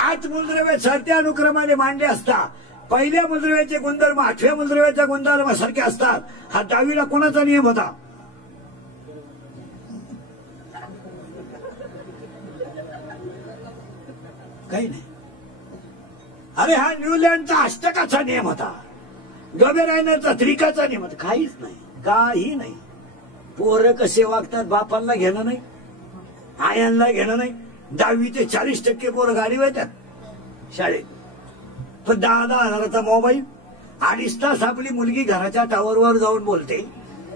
आठ मूलद्रव्य सारत्या अनुक्रमाने मांडले असता पहिल्या मूलद्रव्याचे गुणधर्म 8व्या मूलद्रव्याच्या गुणधर्मासारखे असतात. हा 10वीला कोणाचा नियम होता? काही नाही. अरे हा न्यूझीलंडचा अष्टकाचा नियम होता, डोबे रायनरचा त्रिकाचा नियम होता. काहीच नाही, काही नाही. पोरं कसे वागतात बापांना घेणं नाही, आयांना घेणं नाही. 10वी ते 40% पोरं गाडीवर येतात शाळेत, पण 10,000 हजाराचा मोबाईल. 2.5 तास आपली मुलगी घराच्या टावरवर जाऊन बोलते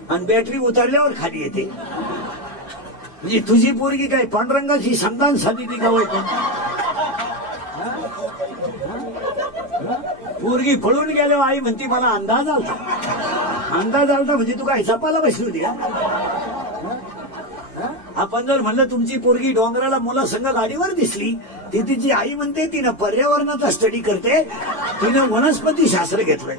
आणि बॅटरी उतरल्यावर खाली येते. म्हणजे तुझी पोरगी काय पांडुरंगाची संतान साधी का वाईट? पोरगी पळून गेल्यावर आई म्हणते मला अंदाज आलता. अंदाज आलता म्हणजे तू काय झपाला बसली होती का? आपण जर म्हणलं तुमची पोरगी डोंगराला मुलासंग गाडीवर दिसली, ती तिची आई म्हणते तिनं पर्यावरणाचा स्टडी करते, तिनं वनस्पती शास्त्र घेतलंय.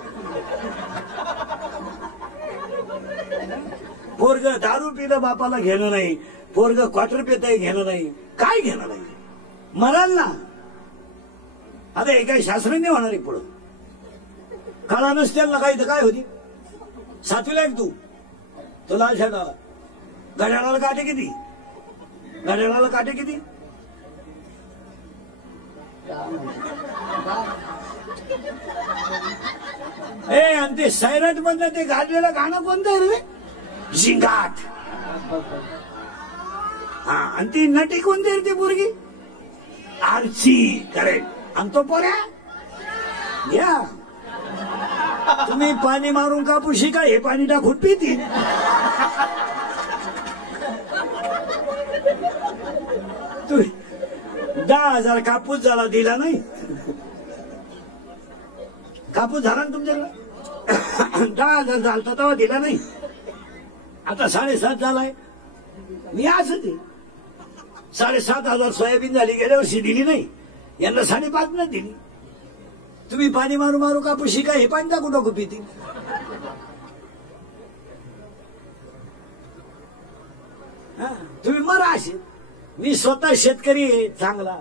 पोरग दारू पिलं बापाला घेणं नाही, पोरग क्वार्टर पितंय घेणं नाही, काय घेणं नाही. मराल ना. आता हे काही शास्त्रज्ञ होणार आहे पुढं. काळा नसत्याल ना काही तर काय होती? 7वीला एक तू तुला घड्याळाला काटे किती? घड्याळाला काटे किती? आणि ते सैराट मधलं ते गाजलेलं गाणं कोणतं आहे रे? झिंगाट. हा, आणि ती नटी कोणती रे ती पोरगी? आरची. करेक्ट. आणि तो पोऱ्या या तुम्ही पाणी मारून कापूशी का हे पाणी टाकून पिती? तुम्ही 10,000 कापूस झाला दिला नाही? कापूस झाला ना तुमच्याकडे? 10,000 झालता तेव्हा दिला नाही. आता 7.5 झालाय. मी असं ते 7,500 सोयाबीन झाली, गेल्या वर्षी दिली नाही, यांना 5.5 नाही दिली. तुम्ही पाणी मारू मारू कापूशी का हे पाणी टाकू टाकू पितील? तुम्ही मरा असे. मी स्वतः शेतकरी आहे चांगला.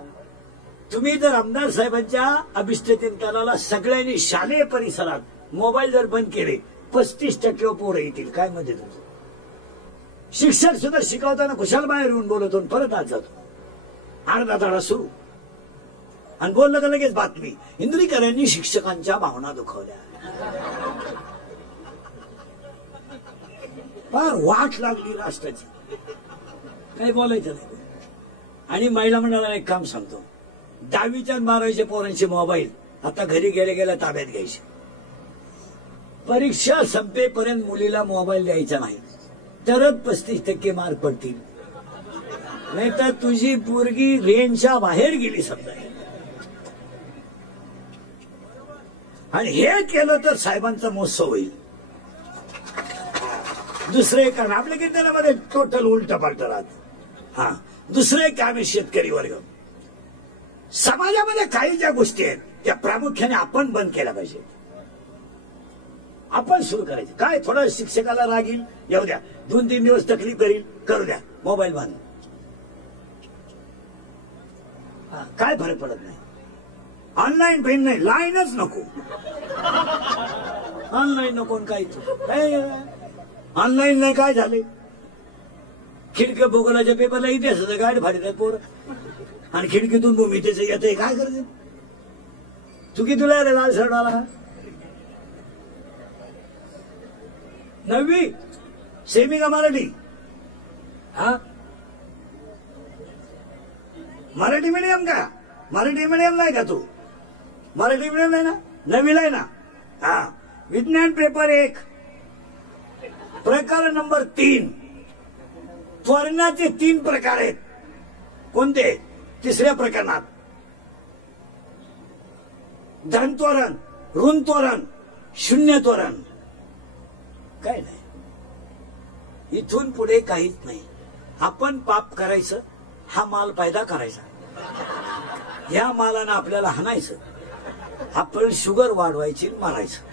तुम्ही जर आमदार साहेबांच्या अभिष्ट चिंतनाला सगळ्यांनी शालेय परिसरात मोबाईल जर बंद केले, 35% पोरं येतील. काय म्हणजे तुझं? शिक्षक सुद्धा शिकवताना कुशाल बाहेर येऊन बोलतो, परत आज जातो. अर्धा ताडा सुरू आणि बोललं का लगेच बातमी, इंदुरीकरांनी शिक्षकांच्या भावना दुखवल्या. फार वाट लागली राष्ट्राची, काही बोलायचं नाही. आणि महिला मंडळाला एक काम सांगतो, 10वीच्या आणि 12वीच्या पोरांचे मोबाईल आता घरी गेल्या गेल्या ताब्यात घ्यायचे. परीक्षा संपेपर्यंत मुलीला मोबाईल द्यायचा नाही, तरच 35% मार्क पडतील. नाही तर तुझी पोरगी रेंजच्या बाहेर गेली समजा. आणि हे केलं तर साहेबांचा महोत्सव होईल. दुसरं एक कारण आपल्या कीर्तनामध्ये टोटल उलट पालट राहत. हा, दुसरं एक काम आहे शेतकरी वर्ग. समाजामध्ये काही ज्या गोष्टी आहेत त्या प्रामुख्याने आपण बंद केल्या पाहिजेत. आपण सुरू करायचे. काय थोडं शिक्षकाला राग येईल, येऊ द्या. 2-3 दिवस तकलीफ करील, करू द्या. मोबाईल बंद. काय फरक पडत नाही. ऑनलाईन पेन नाही, लाईनच नको. ऑनलाईन नको. काय ऑनलाईन नाही, काय झाले? खिडकी भूगोलाच्या पेपरला इतिहासाचं गाईड फाडतात पोर, आणि खिडकीतून भूमितीचं येतंय. काय करते तू? की तुला रे लाल शर्ट आला? 9वी सेमी का मराठी? हा, मराठी मीडियम का? मराठी मीडियम नाही का तू? मराठी मीडियम आहे ना? 9वीला आहे ना? हा. विज्ञान पेपर 1 प्रकार नंबर 3. त्वरणाचे 3 प्रकार आहेत. कोणते? 3ऱ्या प्रकरणात धन त्वरण, ऋण त्वरण, शून्य त्वरण. काय नाही. इथून पुढे काहीच नाही. आपण पाप करायचं, हा माल पैदा करायचा. या मालानं आपल्याला हाणायचं, आपण शुगर वाढवायची, मारायचं.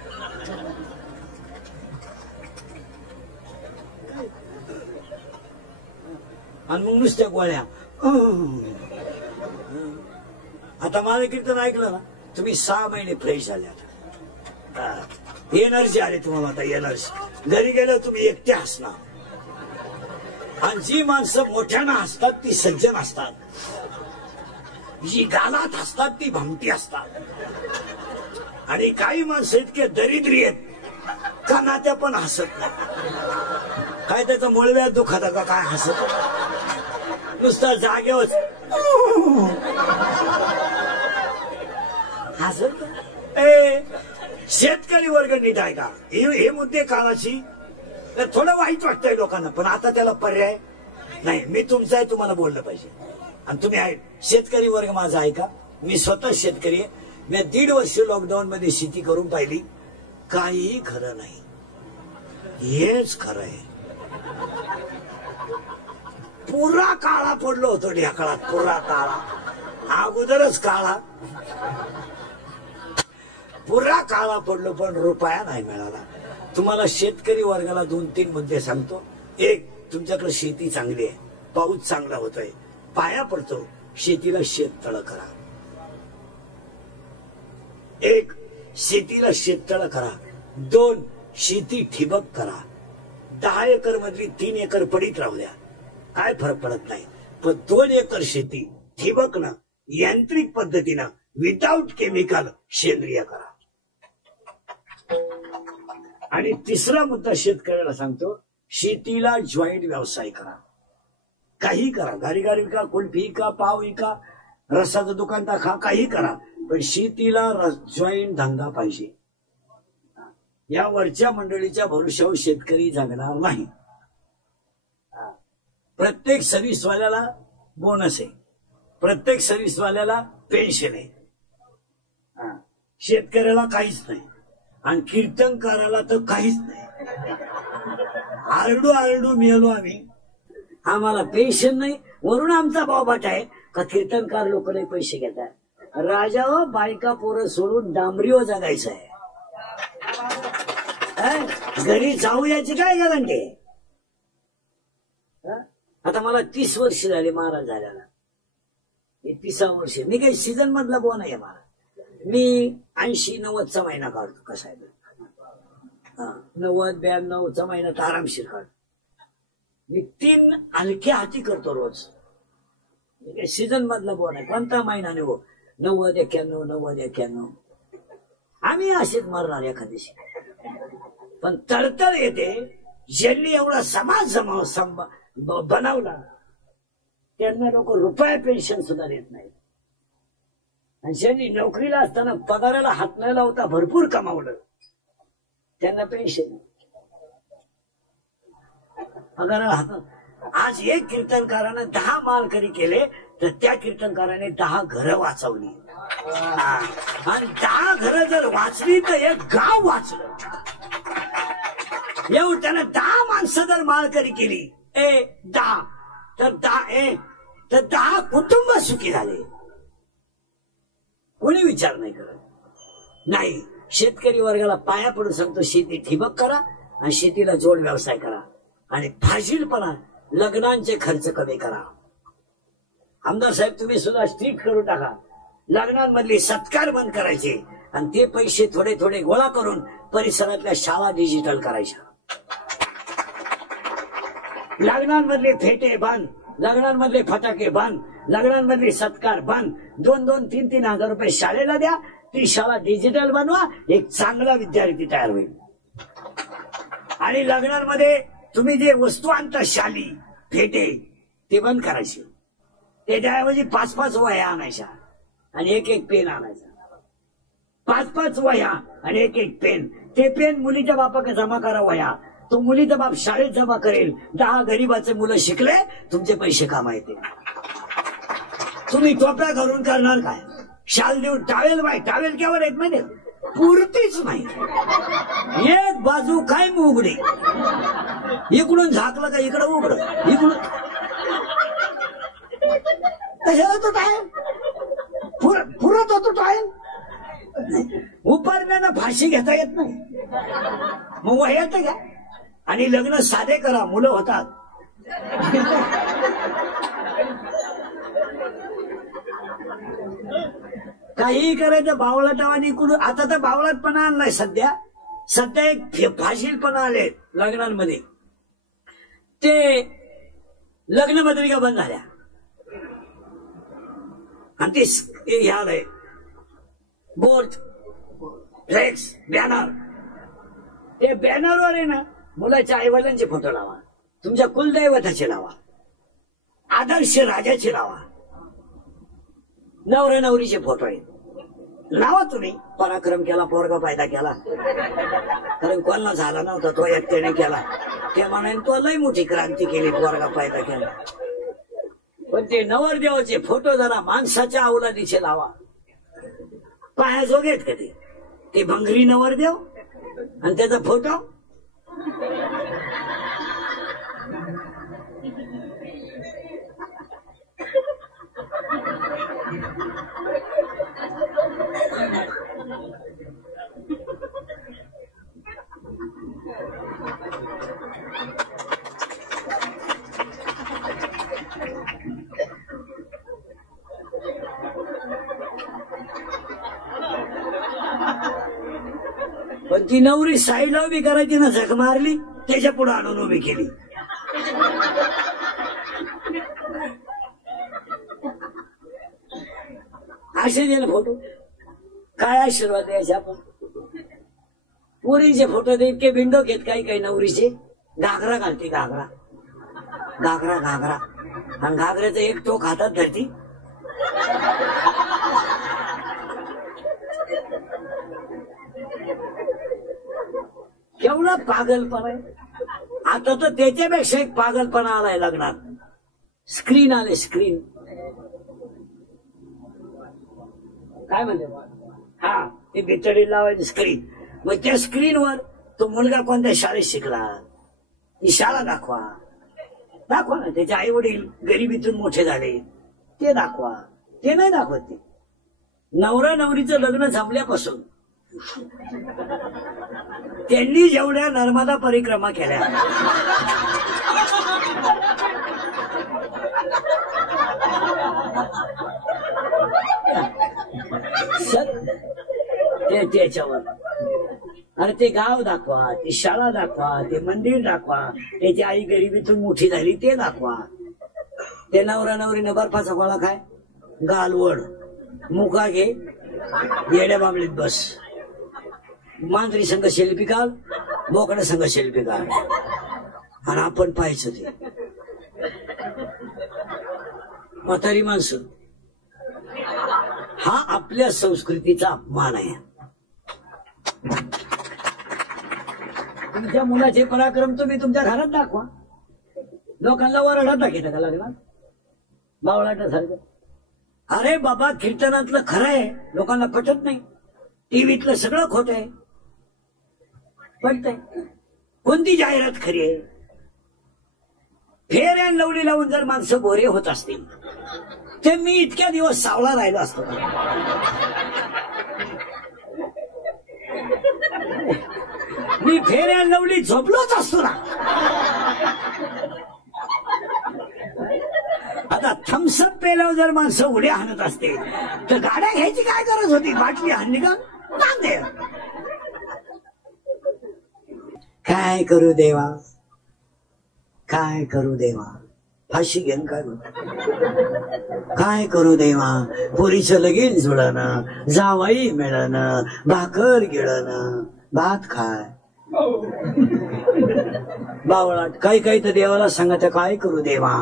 आणि मग नुसत्या गोळ्या. आता माझं कीर्तन ऐकलं ना तुम्ही 6 महिने फ्रेश झाले. आता एनर्जी आली तुम्हाला. आता एनर्जी घरी गेलं तुम्ही एकटे हसणार. आणि जी माणसं मोठ्यानं हसतात ती सज्जन असतात, जी गालात हसतात ती भामटी असतात. आणि काही माणसं इतके दरिद्री आहेत का नात्या पण हसत नाही. काय त्याचा मुळव्यात दुखत का काय हसत, नुसता जागेवर हसत. शेतकरी वर्ग नीट आहे का? हे मुद्दे काळाची थोडं वाईट वाटतंय लोकांना, पण आता त्याला पर्याय नाही. मी तुमचा आहे, तुम्हाला बोललं पाहिजे. आणि तुम्ही आहे शेतकरी वर्ग माझा आहे का? मी स्वतः शेतकरी आहे. मी 1.5 वर्ष लॉकडाऊन मध्ये शेती करून पाहिली. काहीही खरं नाही, हेच खरं आहे. पुरा काळा पडलो होतो ढेकळात, पुरा काळा. अगोदरच काळा, पुरा काळा पडलो, पण रुपया नाही मिळाला. तुम्हाला शेतकरी वर्गाला 2-3 मुद्दे सांगतो. एक, तुमच्याकडे शेती चांगली आहे, पाऊस चांगला होतोय, पाया पडतो, शेतीला शेततळ करा. एक, शेतीला शेततळ करा. 2, शेती ठिबक करा. 10 एकर मधली 3 एकर पडीत राहू द्या, काय फरक पडत नाही. पण 2 एकर शेती ठिबकनं, यांत्रिक पद्धतीनं, विदाऊट केमिकल सेंद्रिय करा. आणि तिसरा मुद्दा शेतकऱ्याला सांगतो, शेतीला जॉईंट व्यवसाय करा. काही करा, गाडी विका, कुल्फी विका, पाव विका, रसाचं दुकान टाका, काही करा, पण शेतीला जॉईंट धंदा पाहिजे. या वरच्या मंडळीच्या भरोश्यावर शेतकरी जगणार नाही. प्रत्येक सर्व्हिसवाल्याला बोनस आहे, प्रत्येक सर्व्हिसवाल्याला पेन्शन आहे. शेतकऱ्याला काहीच नाही, आणि कीर्तनकाराला तर काहीच नाही. आरडू आरडू मिळालो आम्ही, आम्हाला पेन्शन नाही. वरून आमचा बाबाट आहे का कीर्तनकार लोक नाही पैसे घेतात. राजावर बायका पोरं सोडून डांबरीवर जगायचं आहे. घरी जाऊ याची काय गॅरंटी? आता मला 30 वर्ष झाले महाराज झाल्याला. 30 वर्ष मी काही सीझन मधला बोन आहे महाराज. मी 80-90चा महिना काढतो. कसा आहे 90-92चा महिना तर आरामशीर काढतो. मी 3 हलक्या हाती करतो रोज. सीझन मधला बोन आहे. कोणता महिना नाही हो. 90-91 आम्ही असेच मरणार एखाद्याशी. पण तळतळ येते. ज्यांनी एवढा समाज बनवला त्यांना लोक रुपया पेन्शन सुद्धा देत नाही. आणि ज्यांनी नोकरीला असताना पगाराला हात न लावता भरपूर कमावलं त्यांना पेन्शन पगाराला हात. आज एक कीर्तनकारानं 10 मालकरी केले तर त्या कीर्तनकाराने 10 घरं वाचवली. आणि 10 घरं जर वाचली तर एक गाव वाचलं. एवढं त्यानं 10 माणसं जर मालकरी केली 10 तर 10 कुटुंब सुखी झाले. कोणी विचार नाही करत. नाही, शेतकरी वर्गाला पाया पडून सांगतो, शेती ठिबक करा आणि शेतीला जोड व्यवसाय करा. आणि फाजीलपणा, लग्नांचे खर्च कमी करा. आमदार साहेब तुम्ही सुद्धा स्ट्रिक्ट करून टाका. लग्नांमधले सत्कार बंद करायचे आणि ते पैसे थोडे थोडे गोळा करून परिसरातल्या शाळा डिजिटल करायच्या. लग्नांमधले फेटे बंद, लग्नांमधले फटाके बंद, लग्नांमधले सत्कार बंद. 2-3 हजार रुपये शाळेला द्या. ती शाळा डिजिटल बनवा. एक चांगला विद्यार्थी तयार होईल. आणि लग्नांमध्ये तुम्ही जे वस्तू आणता, शाली फेटे, ते बंद करायचे. त्याच्याऐवजी 5-5 वह्या आणायच्या आणि एक पेन आणायचा. 5-5 वह्या आणि एक पेन. ते पेन मुलीच्या बापाकडे जमा करा वह्या. तो मुलीचा बाप शाळेत जमा करेल. 10 गरीबाचे मुलं शिकले, तुमचे पैसे कामा येते. तुम्ही टोप्या घालून करणार काय? शाल देऊन टावेल टावेल केवळ येत म्हणजे पुरतीच नाही. एक बाजू काय उघडी, इकडून झाकलं का इकडं उघड, इकडून कशाला तो काय पुरत होतो तो आहे. उपारण्यानं फाशी घेता येत नाही. मग वयात घ्या आणि लग्न साधे करा, मुलं होतात. काही करायचं बावळाटावानी कुठून. आता तर बावळाटपणा आणलाय सध्या एक फाशीलपणा आले लग्नांमध्ये. ते लग्न पत्रिका बंद झाल्या आणि ते हे आलंय बोर्ड, फ्लेक्स, बॅनर. ते बॅनरवर आहे ना मुलाच्या आईवडिलांचे फोटो लावा, तुमच्या कुलदैवताचे लावा, आदर्श राजाचे लावा, नवरा नवरीचे फोटो आहेत लावा. तुम्ही पराक्रम केला, पोरगा फायदा केला, कारण कोणाला झाला नव्हता, तो एकट्याने केला. त्या मानाने तो लई मोठी क्रांती केली, पोरगा फायदा केला. पण ते नवरदेवाचे फोटो जरा माणसाच्या अवलादीचे लावा. पायाजोगे आहेत का ते भंगरी नवरदेव आणि त्याचा फोटो. पण ती नवरी साईडला उभी करायची ना, झक मारली त्याच्या पुढे आणून उभी केली. असे दिले फोटो. काय आशीर्वाद द्यायचे आपण. पुरीचे फोटो ते इतके बिंडो घेत काही नवरीचे. घागरा घालते, घागरा घागरा घागरा आणि घागऱ्याचं एक टोक हातात धरती. केवढा पागलपणा आहे. आता तर त्याच्यापेक्षा एक पागलपणा आलाय लग्नात. स्क्रीन आले, स्क्रीन. काय म्हणते, हा ते बितडी लावायची स्क्रीन. मग त्या स्क्रीनवर तो मुलगा कोणत्या शाळेत शिकला ती शाळा दाखवा ना. त्याचे आई वडील गरिबीतून मोठे झाले ते दाखवा. ते नाही दाखवत. ते नवरा नवरीचं लग्न जमल्यापासून त्यांनी जेवढ्या नर्मदा परिक्रमा केल्या, त्याच्यावर. अरे ते गाव दाखवा, ती शाळा दाखवा, ते मंदिर दाखवा, त्याची आई गरिबीतून मोठी झाली ते दाखवा. ते नवरा नवरीनं बर्फाचा गोळा खाय, गालवड, मुका घे, येड्या बाबळीत बस. मांजरी संघ सेल्फी काढ, बोकड्या संघ सेल्फी काढ आणि आपण पाहायचं ते. म्हातारी माणसं. हा आपल्या संस्कृतीचा अपमान आहे. तुमच्या मुलाचे पराक्रम तुम्ही तुमच्या घरात दाखवा. लोकांना वरडात दाखवता का लग्नात बावळाटासारखं. अरे बाबा, कीर्तनातलं खरं आहे, लोकांना पटत नाही. टीव्हीतलं सगळं खोट आहे, पटतंय. कोणती जाहिरात खरी आहे. फेर अँड लवली लावून जर माणसं गोरे होत असतील ते मी इतक्या दिवस सावळा राहिलो असतो. मी फेर अँड लवली झोपलोच असतो ना. आता थम्सअप पेल्यावर जर माणसं उड्या हाणत असते तर गाड्या घ्यायची काय गरज होती. बाटली हाणली का दे. काय करू देवा, काय करू देवा. फाशी घेऊन काय करू देवा. पोरीचं लगीन जुळणं, जावाई मिळणं, भाकर गिळणं, भात खाय. बावळाट. काही तर देवाला सांगत काय करू देवा.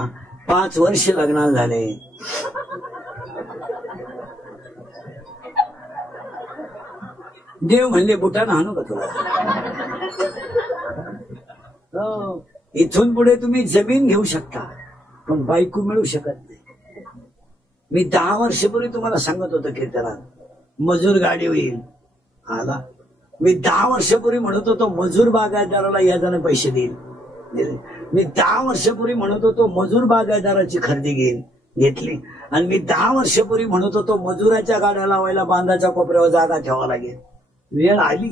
5 वर्ष लग्नाला झाले. देव म्हणले बुटानं हाणू का तुला. इथून पुढे तुम्ही जमीन घेऊ शकता पण बायको मिळू शकत नाही. मी 10 वर्षापूर्वी तुम्हाला सांगत होतो कीर्तनात मजूर गाडी होईल. आला. मी 10 वर्षापूर्वी म्हणत होतो मजूर बागायतदाराला याजाने पैसे देईल. मी 10 वर्षापूर्वी म्हणत होतो मजूर बागायतदाराची खरेदी घेईल. घेतली. आणि मी 10 वर्षापूर्वी म्हणत होतो मजुराच्या गाड्या लावायला बांधाच्या कोपऱ्यावर जागा ठेवा लागेल. वेळ आली.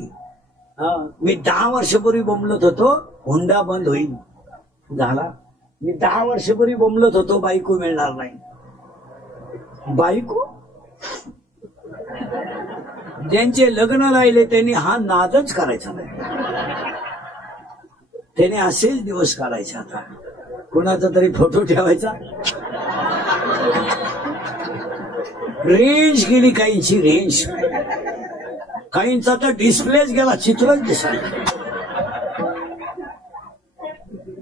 मी 10 वर्षापूर्वी बोंबलत होतो हुंडा बंद होईल. झाला. मी 10 वर्षापूर्वी बोंबलत होतो बायको मिळणार नाही. बायको ज्यांचे लग्न राहिले त्यांनी हा नादच करायचा नाही. त्याने असेच दिवस काढायचे. आता कुणाचा तरी फोटो ठेवायचा. रेंज गेली काहींची, रेंज. काहींचा तर डिस्प्लेच गेला, चित्रच दिसलं.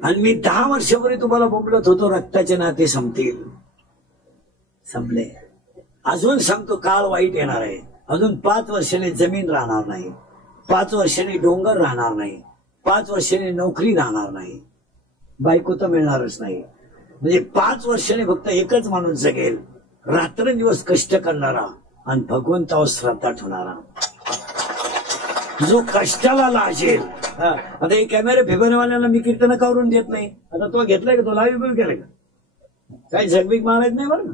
आणि मी 10 वर्षापूर्वी तुम्हाला बोलत होतो रक्ताचे नाते संपतील. संपले. अजून सांगतो काळ वाईट येणार आहे. अजून 5 वर्षाने जमीन राहणार नाही, 5 वर्षांनी डोंगर राहणार नाही, 5 वर्षांनी नोकरी राहणार नाही, बायको तर मिळणारच नाही. म्हणजे 5 वर्षांनी फक्त एकच माणूस जगेल, रात्रंदिवस कष्ट करणारा आणि भगवंतावर श्रद्धा ठेवणारा, जो कष्टाला लाजेल. आता हे कॅमेरे फेबरवाल्याला मी कीर्तन करून देत नाही. आता तो घेतलाय का? तो लाईव्ह केलाय का? काही झगबीक मारायच नाही बरं ना.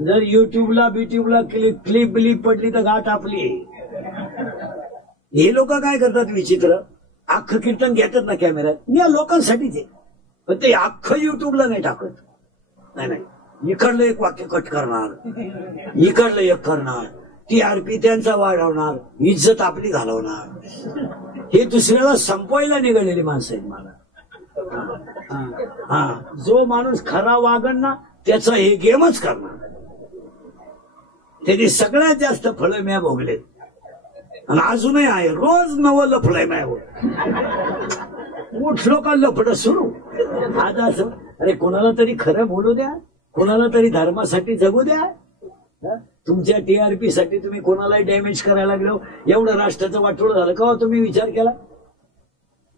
जर युट्यूबला बिट्यूबला क्लिप बिलीप पडली तर गाठ आपली. हे लोक काय करतात विचित्र, अख्खं कीर्तन घेतात ना कॅमेऱ्यात. या लोकांसाठीच आहे, पण ते अख्खं युट्यूबला नाही टाकत. नाही नाही, इकडलं एक वाक्य कट करणार, इकडलं एक करणार, TRP त्यांचा वाढवणार, इज्जत आपली घालवणार. हे दुसऱ्याला संपवायला निघालेली माणसं आहेत. मला जो माणूस खरा वागण ना त्याचा हे गेमच करणार. त्याने सगळ्यात जास्त फळं म्या भोगलेत आणि अजूनही आहे. रोज नवं लफड आहे माझ्यावर. उठलो का लफड सुरू. आज असं, अरे कोणाला तरी खरं बोलू द्या, कोणाला तरी धर्मासाठी जगू द्या. तुमच्या TRP साठी तुम्ही कोणालाही डॅमेज करायला लागलो. एवढं राष्ट्राचं वाटोळ झालं का तुम्ही विचार केला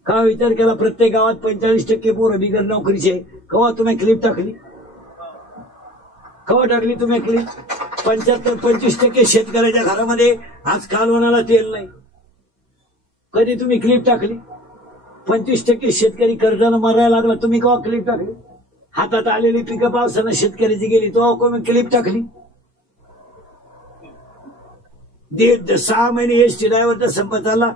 का? विचार केला? प्रत्येक गावात 45% पोरं बिगर नोकरीचे. कवा तुम्ही क्लिप टाकली? कवा टाकली तुम्ही क्लिप? 25% शेतकऱ्याच्या घरामध्ये आज कालवणाला तेल नाही. कधी तुम्ही क्लिप टाकली? 25% शेतकरी कर्जानं मरायला लागला. तुम्ही कवा क्लिप टाकली? हातात आलेली पिकं पावसानं शेतकऱ्याची गेली तो कोणी क्लिप टाकली? 6 महिने एसटी ड्रायव्हरचा संप चालला.